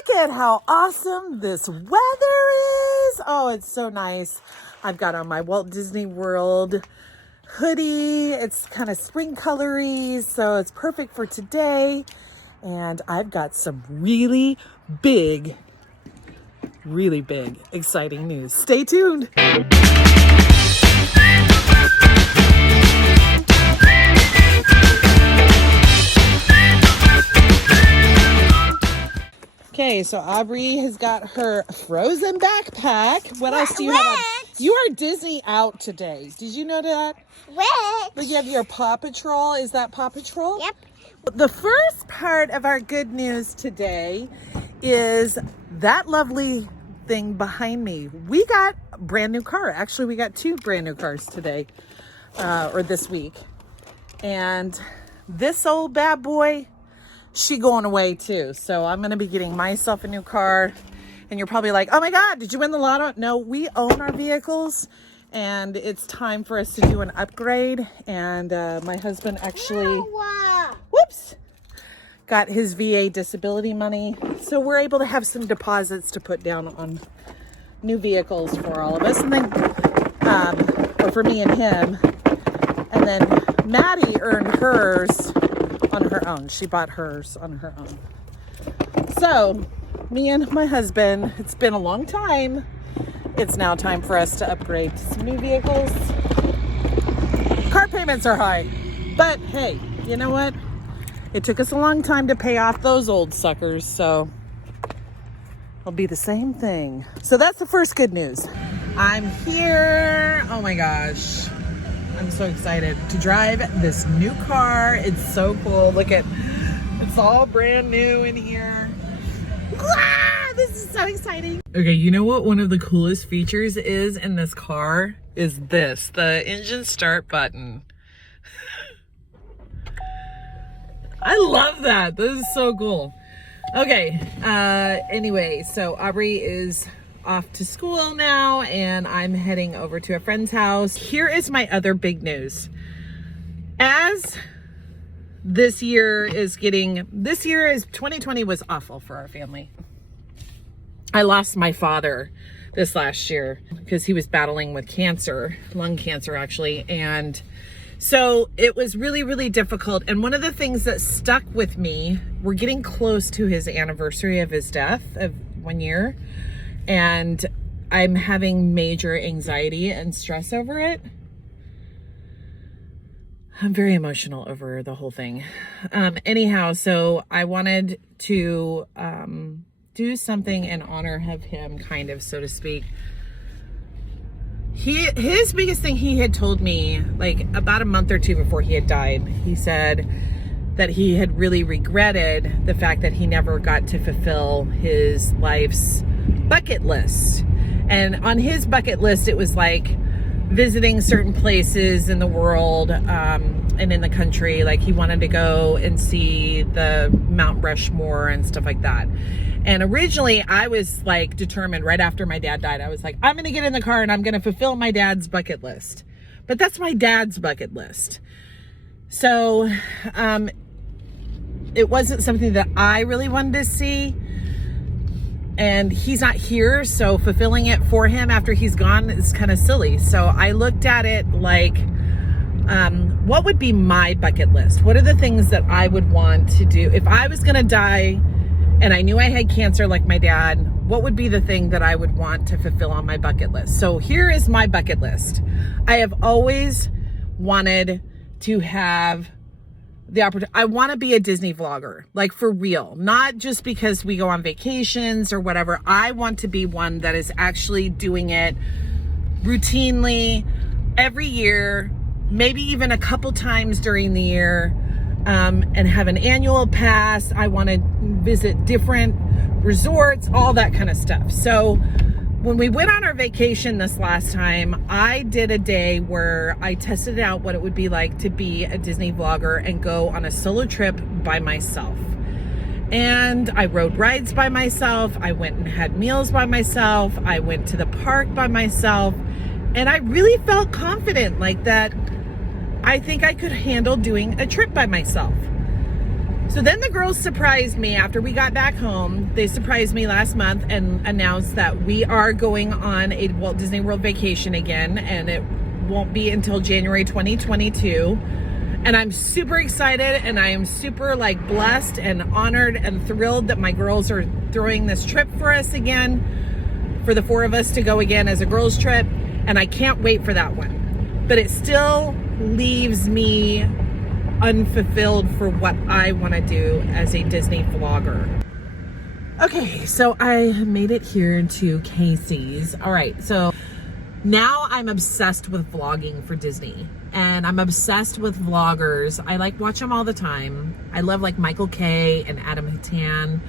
Look at how awesome this weather is. Oh, it's so nice. I've got on my Walt Disney World hoodie. It's kind of spring colory, so it's perfect for today. And I've got some really big, exciting news. Stay tuned. Okay, so Aubrey has got her Frozen backpack. What else do you have on? You are Disney out today. Did you know that? But you have your Paw Patrol. Is that Paw Patrol? Yep. The first part of our good news today is that lovely thing behind me. We got a brand new car. Actually, we got 2 brand new cars today, or this week. And this old bad boy, she going away too. So I'm going to be getting myself a new car. And you're probably like, oh my God, did you win the lotto? No, we own our vehicles and it's time for us to do an upgrade. And my husband actually, got his VA disability money. So we're able to have some deposits to put down on new vehicles for all of us. And then, or for me and him. And then Maddie earned hers on her own. She bought hers on her own. So me and my husband, it's been a long time. It's now time for us to upgrade to some new vehicles. Car payments are high, but hey, you know what? It took us a long time to pay off those old suckers, so it'll be the same thing. So that's the first good news. I'm here. Oh my gosh. I'm so excited to drive this new car. It's so cool. Look at, it's all brand new in here. Ah, this is so exciting. Okay, you know what one of the coolest features is in this car is this, the engine start button. I love that. This is so cool. Okay, anyway, so Aubrey is off to school now and I'm heading over to a friend's house. Here is my other big news. As this year is 2020 was awful for our family. I lost my father this last year because he was battling with cancer, lung cancer actually. And so it was really, really difficult. And one of the things that stuck with me, we're getting close to his anniversary of his death of 1 year. And I'm having major anxiety and stress over it. I'm very emotional over the whole thing. Anyhow, so I wanted to do something in honor of him, kind of, so to speak. His biggest thing he had told me, like about a month or 2 before he had died, he said that he had really regretted the fact that he never got to fulfill his life's bucket list. And on his bucket list, it was like visiting certain places in the world and in the country. Like he wanted to go and see the Mount Rushmore and stuff like that. And originally I was like determined right after my dad died, I was like, I'm going to get in the car and I'm going to fulfill my dad's bucket list. But that's my dad's bucket list. So it wasn't something that I really wanted to see. And he's not here, so fulfilling it for him after he's gone is kind of silly. So I looked at it like, what would be my bucket list? What are the things that I would want to do? If I was going to die and I knew I had cancer like my dad, what would be the thing that I would want to fulfill on my bucket list? So here is my bucket list. I have always wanted to have the opportunity. I want to be a Disney vlogger, like for real, not just because we go on vacations or whatever. I want to be one that is actually doing it routinely every year, maybe even a couple times during the year, and have an annual pass. I want to visit different resorts, all that kind of stuff. So when we went on our vacation this last time, I did a day where I tested out what it would be like to be a Disney vlogger and go on a solo trip by myself. And I rode rides by myself. I went and had meals by myself. I went to the park by myself. And I really felt confident like that. I think I could handle doing a trip by myself. So then the girls surprised me after we got back home. They surprised me last month and announced that we are going on a Walt Disney World vacation again, and it won't be until January 2022. And I'm super excited, and I am super like blessed and honored and thrilled that my girls are throwing this trip for us again, for the 4 of us to go again as a girls trip. And I can't wait for that one. But it still leaves me unfulfilled for what I want to do as a Disney vlogger. Okay, so I made it here to Casey's. All right, so now I'm obsessed with vlogging for Disney, and I'm obsessed with vloggers. I like watch them all the time. I love like Michael K and Adam Hatan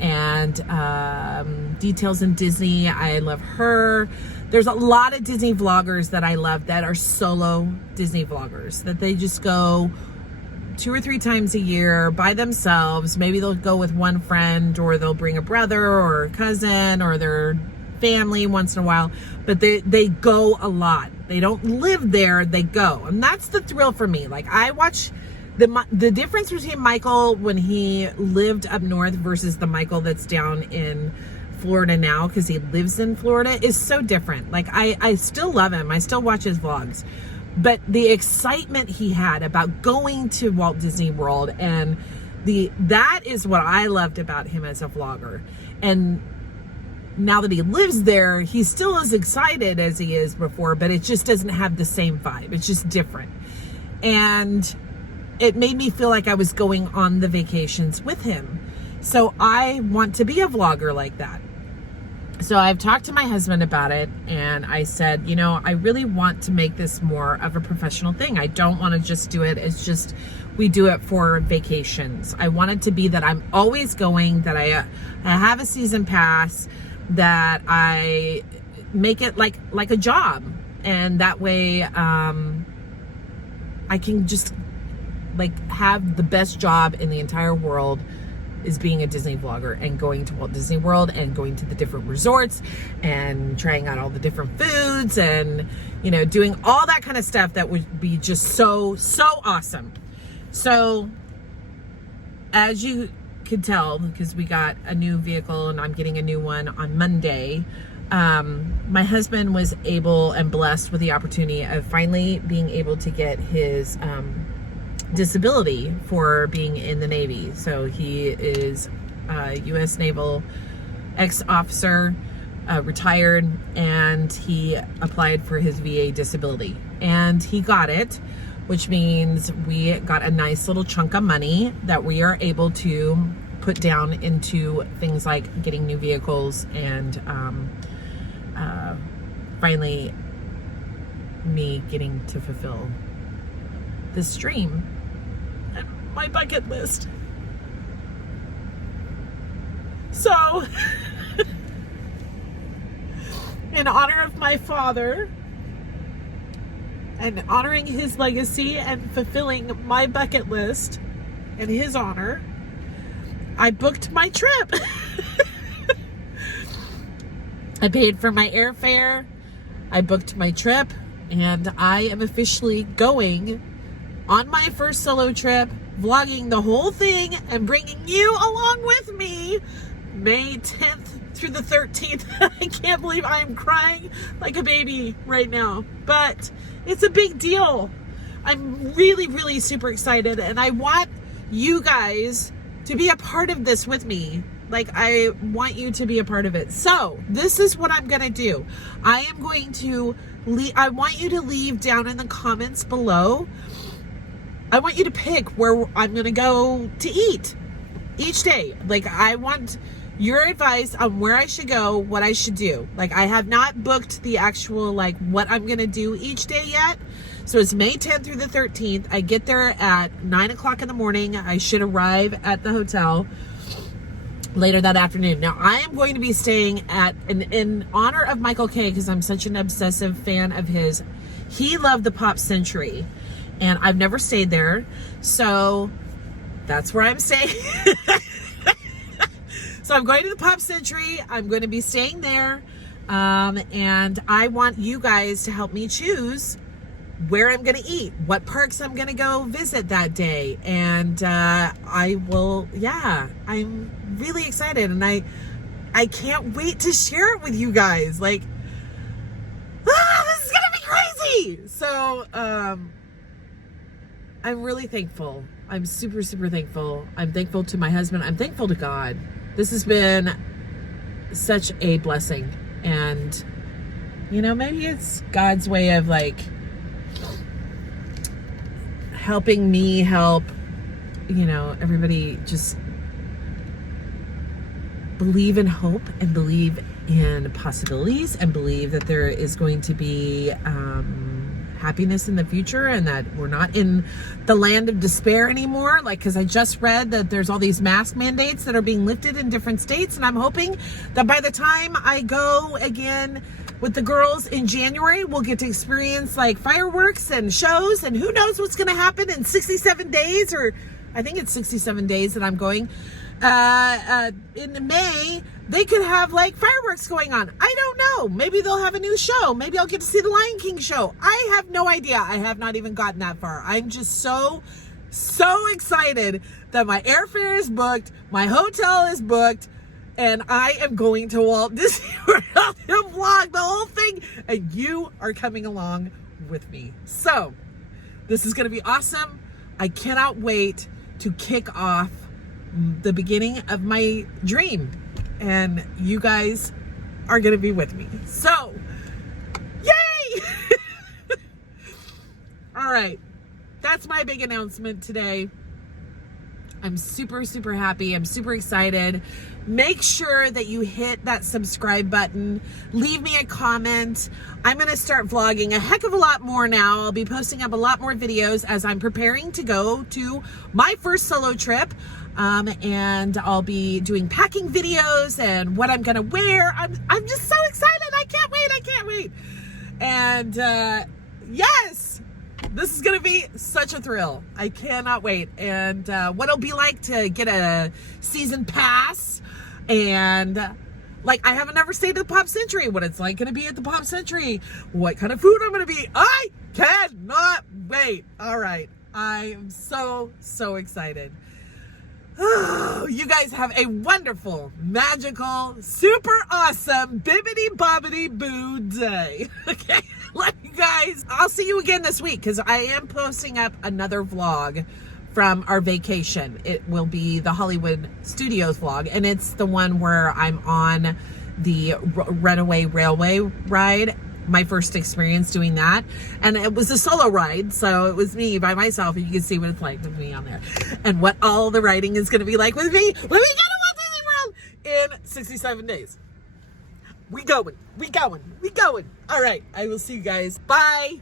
and Details in Disney. I love her. There's a lot of Disney vloggers that I love that are solo Disney vloggers, that they just go 2 or 3 times a year by themselves. Maybe they'll go with one friend, or they'll bring a brother or a cousin or their family once in a while, but they go a lot. They don't live there, they go. And that's the thrill for me. Like, I watch the difference between Michael when he lived up north versus the Michael that's down in Florida now, because he lives in Florida, is so different. Like, I still love him. I still watch his vlogs. But the excitement he had about going to Walt Disney World, and that is what I loved about him as a vlogger. And now that he lives there, he's still as excited as he is before, but it just doesn't have the same vibe. It's just different. And it made me feel like I was going on the vacations with him. So I want to be a vlogger like that. So I've talked to my husband about it, and I said, you know, I really want to make this more of a professional thing. I don't want to just do it as just we do it for vacations. I want it to be that I'm always going, that I have a season pass, that I make it like a job, and that way I can just like have the best job in the entire world, is being a Disney vlogger and going to Walt Disney World and going to the different resorts and trying out all the different foods and, you know, doing all that kind of stuff that would be just so awesome. So as you could tell, because we got a new vehicle and I'm getting a new one on Monday, my husband was able and blessed with the opportunity of finally being able to get his disability for being in the Navy. So he is a U.S. Naval ex-officer, retired, and he applied for his VA disability, and he got it, which means we got a nice little chunk of money that we are able to put down into things like getting new vehicles and finally me getting to fulfill this dream, my bucket list. So in honor of my father and honoring his legacy and fulfilling my bucket list in his honor, I booked my trip. I paid for my airfare, I booked my trip, and I am officially going on my first solo trip, vlogging the whole thing and bringing you along with me May 10th through the 13th. I can't believe I'm crying like a baby right now, but it's a big deal. I'm really super excited, and I want you guys to be a part of this with me. Like, I want you to be a part of it. So this is what I'm gonna do. I am going to I want you to leave down in the comments below. I want you to pick where I'm gonna go to eat each day. Like, I want your advice on where I should go, what I should do. Like, I have not booked the actual, like, what I'm gonna do each day yet. So it's May 10th through the 13th. I get there at 9 o'clock in the morning. I should arrive at the hotel later that afternoon. Now, I am going to be staying at, in honor of Michael K, because I'm such an obsessive fan of his, he loved the Pop Century, and I've never stayed there, so that's where I'm staying. So I'm going to the Pop Century. I'm going to be staying there, and I want you guys to help me choose where I'm going to eat, what parks I'm going to go visit that day. And I'm really excited. And I can't wait to share it with you guys. Like, this is going to be crazy. So, I'm really thankful. I'm super, super thankful. I'm thankful to my husband. I'm thankful to God. This has been such a blessing. And, maybe it's God's way of like helping me help, everybody just believe in hope and believe in possibilities and believe that there is going to be happiness in the future and that we're not in the land of despair anymore. Like, because I just read that there's all these mask mandates that are being lifted in different states, and I'm hoping that by the time I go again with the girls in January, we'll get to experience like fireworks and shows, and who knows what's going to happen in 67 days, or I think it's 67 days that I'm going. In May, they could have like fireworks going on. I don't know. Maybe they'll have a new show. Maybe I'll get to see the Lion King show. I have no idea. I have not even gotten that far. I'm just so excited that my airfare is booked, my hotel is booked, and I am going to Walt Disney World to vlog the whole thing, and you are coming along with me. So this is going to be awesome. I cannot wait to kick off the beginning of my dream, and you guys are going to be with me. So, yay! All right. That's my big announcement today. I'm super, super happy. I'm super excited. Make sure that you hit that subscribe button. Leave me a comment. I'm going to start vlogging a heck of a lot more now. I'll be posting up a lot more videos as I'm preparing to go to my first solo trip. And I'll be doing packing videos and what I'm going to wear. I'm just so excited. I can't wait. And, yes, this is going to be such a thrill. I cannot wait. And, what it'll be like to get a season pass, and like, I haven't ever stayed at the Pop Century, what it's like going to be at the Pop Century, what kind of food I'm going to be. I cannot wait. All right. I am so excited. Oh, you guys have a wonderful, magical, super awesome, bibbidi bobbidi boo day. Okay, love you guys. I'll see you again this week because I am posting up another vlog from our vacation. It will be the Hollywood Studios vlog, and it's the one where I'm on the Runaway Railway ride. My first experience doing that, and it was a solo ride, so it was me by myself, and you can see what it's like with me on there and what all the riding is going to be like with me when we go to Walt Disney World in 67 days. We going. All right, I will see you guys. Bye.